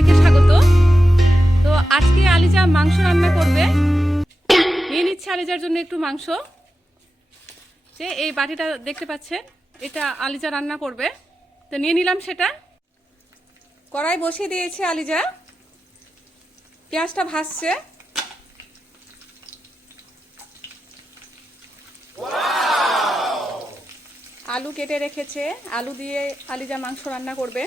সবাইকে স্বাগত। তো আজকে আলিজা মাংস রান্না করবে। নিয়ে নিচ্ছে আলিজার জন্য একটু মাংস। যে এই বাটিটা দেখতে পাচ্ছেন, এটা আলিজা রান্না করবে, তো নিয়ে নিলাম সেটা। কড়াই বসিয়ে দিয়েছে আলিজা, পেঁয়াজটা ভাজছে। আলু কেটে রেখেছে, আলু দিয়ে আলিজা মাংস রান্না করবে।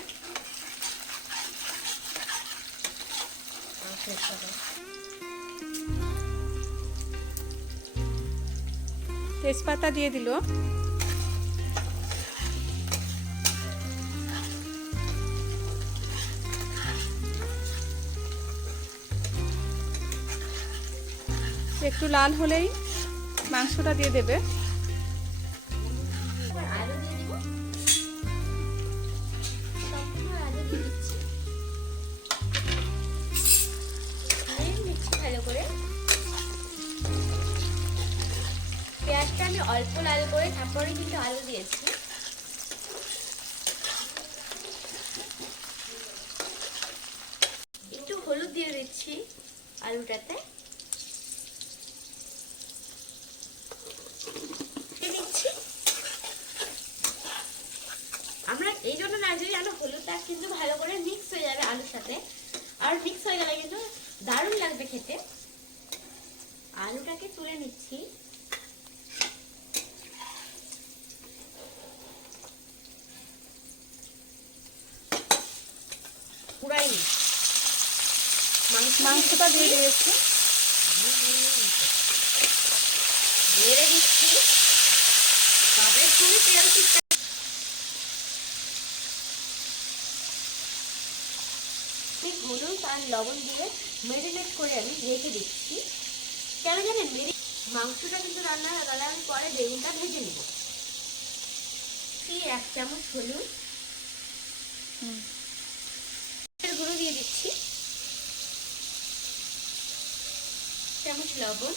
তেজপাতা দিয়ে দিল। একটু লাল হলেই মাংসটা দিয়ে দেবে। পেঁয়াজটা আমি অল্প লাল করে তারপরে কিন্তু আলু দিয়েছি। একটু হলুদ দিয়ে দিচ্ছি আলুটাতে। আমরা এই জন্য না দিই, যেন হলুদটা কিন্তু ভালো করে মিক্স হয়ে যাবে আলুর সাথে, আর মিক্স হয়ে গেলে কিন্তু দারুণ লাগবে খেতে। আলুটাকে তুলে নিচ্ছি। মাংসটা দিয়ে দিয়েছি, নেড়ে দিচ্ছি। তারপরে পুরো তেল হলুদ আর লবণ দিয়ে মেরিনেট করে আমি রেখে দিচ্ছি। কেন জানেন, মাংসটা কিন্তু রান্না হয়ে গেলে আমি পরে বেগুনটা ভেজে নেব। 1 চামচ হলুদ গুঁড়ো দিয়ে দিচ্ছি, 1 চামচ লবণ,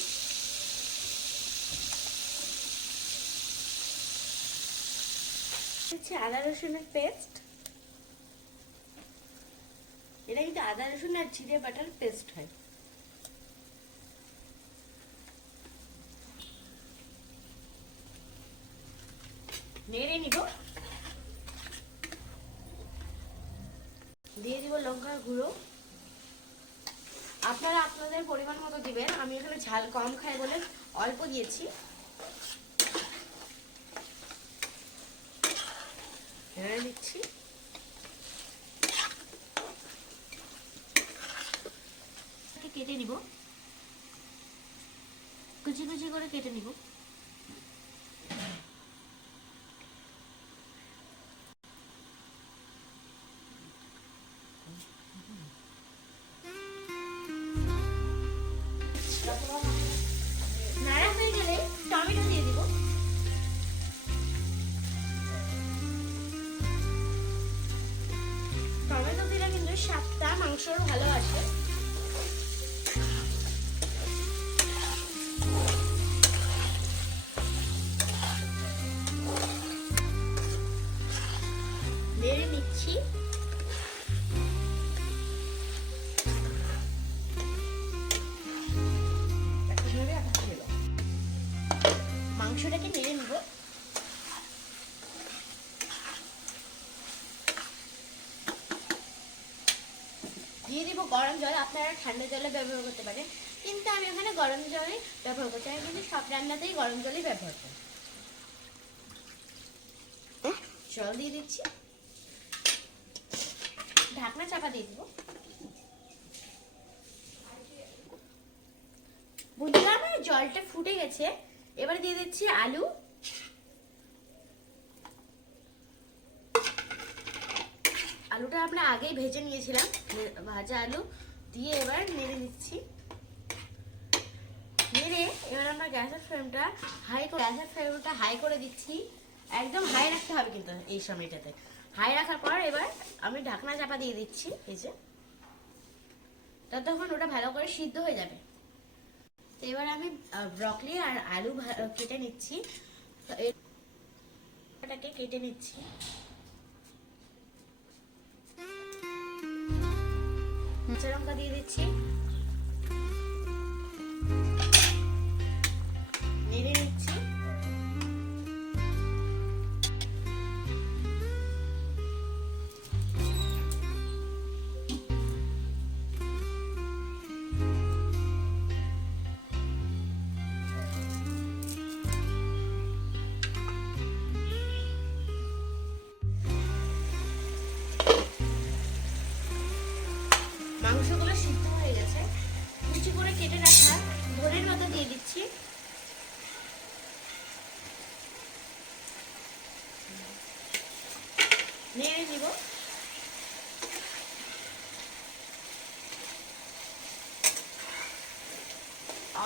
আদা রসুনের পেস্ট। এটা কিন্তু আদা রসুন আর জিরে বাটার পেস্ট হয়। নেড়ে নিব। দিয়ে দিব লঙ্কার গুঁড়ো। আপনারা আপনাদের পরিমাণ মতো দিবেন। আমি এখানে ঝাল কম খাই বলে অল্প দিয়েছি। নেড়ে নিচ্ছি। কেটে নিব, কুচি কুচি করে কেটে নিব। নাড়া হয়ে গেলে টমেটো দিয়ে দিব। টমেটো দিলে কিন্তু স্বাদটা মাংসর ভালো আসে। নেড়ে নিচ্ছি। মাংসটাকে নেড়ে নিব। দিয়ে দিব গরম জল। আপনারা ঠান্ডা জলে ব্যবহার করতে পারেন, কিন্তু আমি এখানে গরম জলে ব্যবহার করতে পারি। কিন্তু সব রান্নাতেই গরম জলই ব্যবহার করি। জল দিয়ে দিচ্ছি, ঢাকনা চাপা দিয়ে দিব। বুঝলাম জলটা ফুটে গেছে। এবার দিয়ে দিচ্ছি আলু। আলুটা আমরা আগেই ভেজে নিয়েছিলাম। ভাজা আলু দিয়ে এবার নেড়ে নিচ্ছি। নেড়ে এবার আমরা গ্যাসের ফ্লেমটা হাই করে দিচ্ছি। একদম হাই রাখতে হবে কিন্তু এই সময়টাতে। হাই রাখার পর এবার আমি ঢাকনা চাপা দিয়ে দিচ্ছি। এই যে ততক্ষণ ওটা ভালো করে সিদ্ধ হয়ে যাবে। এবার আমি ব্রকলি আর আলু কেটে নিচ্ছি। এটাকে কেটে নিচ্ছি। দিয়ে দিচ্ছি, নেড়ে নিচ্ছি। মাংসগুলো সিদ্ধ হয়ে গেছে, কুচি করে কেটে রাখা ধনের পাতা দিয়ে দিচ্ছি, নেড়ে দিব।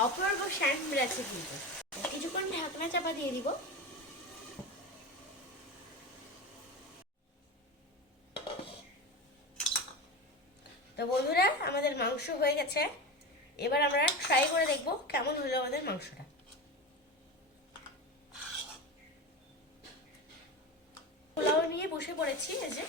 অপূর্ব স্যান্ড বেড়েছে কিন্তু, কিছুক্ষণ ঢাকনা চাপা দিয়ে দিব। তো বন্ধুরা, আমাদের মাংস হয়ে গেছে, এবার আমরা ট্রাই করে দেখব কেমন হলো আমাদের মাংসটা। পোলাও নিয়ে বসে পড়েছি, এই যে